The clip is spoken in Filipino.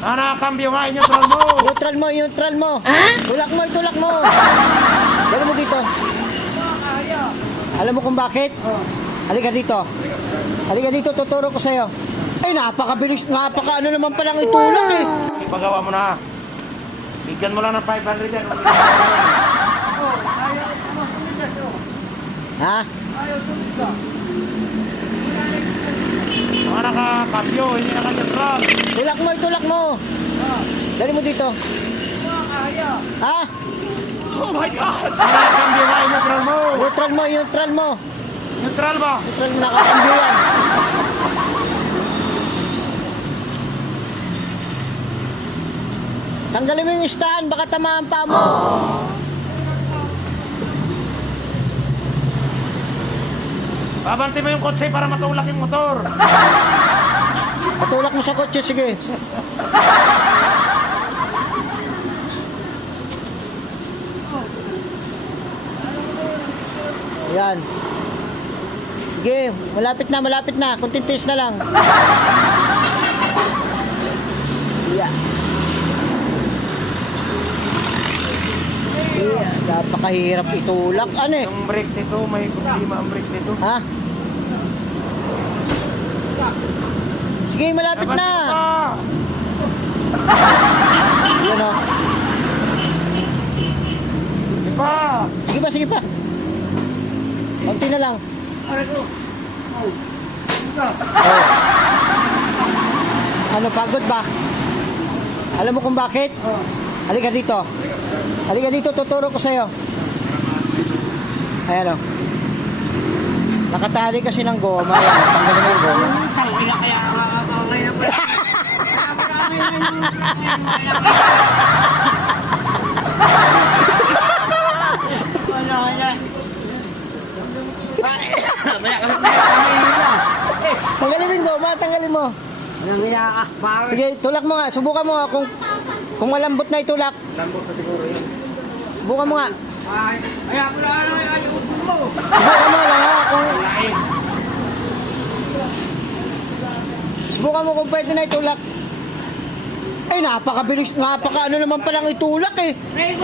Nakakambyo nga, neutral mo. Neutral mo, neutral mo. Tulak mo, tulak mo. Dali mo dito. Alam mo kung bakit? Halika dito. Halika dito, tuturo ko sa'yo. Ay, napakabilis, ano naman palang itulak eh. Pagawa mo na. Bigyan mo lang ng 500 yan. Ha? Mga nakakambyo, hindi naka-neutral. Tulak mo, tulak mo. Dali mo dito. Ha? Oh my God! Nakakambyo nga, neutral mo. Neutral mo, neutral mo. Neutral ba? Neutral mo, nakakambyo yan. Tanggalin mo yung stand, baka tamaan pa mo. Babanti mo yung kotse para matulak yung motor. Patulak mo sa kotse, sige. Yan. Sige, malapit na. Kunting tiis na lang. Yeah. Yeah, napakahirap itulak. Ano eh? Yung brake nito, may problema ang brake nito. Ha? Sige, malapit na. Yan o. Di ba? Sige pa. Konti na lang. Oh. Ano, pagod ba? Alam mo kung bakit? Halika dito. Halika dito, tuturo ko sa'yo. Ayan o. Nakatali kasi ng goma. Ayan, tanggalin mo yung goma. Tanggalin mo yung goma, tanggalin mo. Sige, tulak mo nga. Subukan mo nga kung malambot na itulak. Lambot na siguro yun. Subukan mo nga. Subukan mo kung pwede na itulak. Ay, napakabilis, ano naman palang itulak eh. Ay,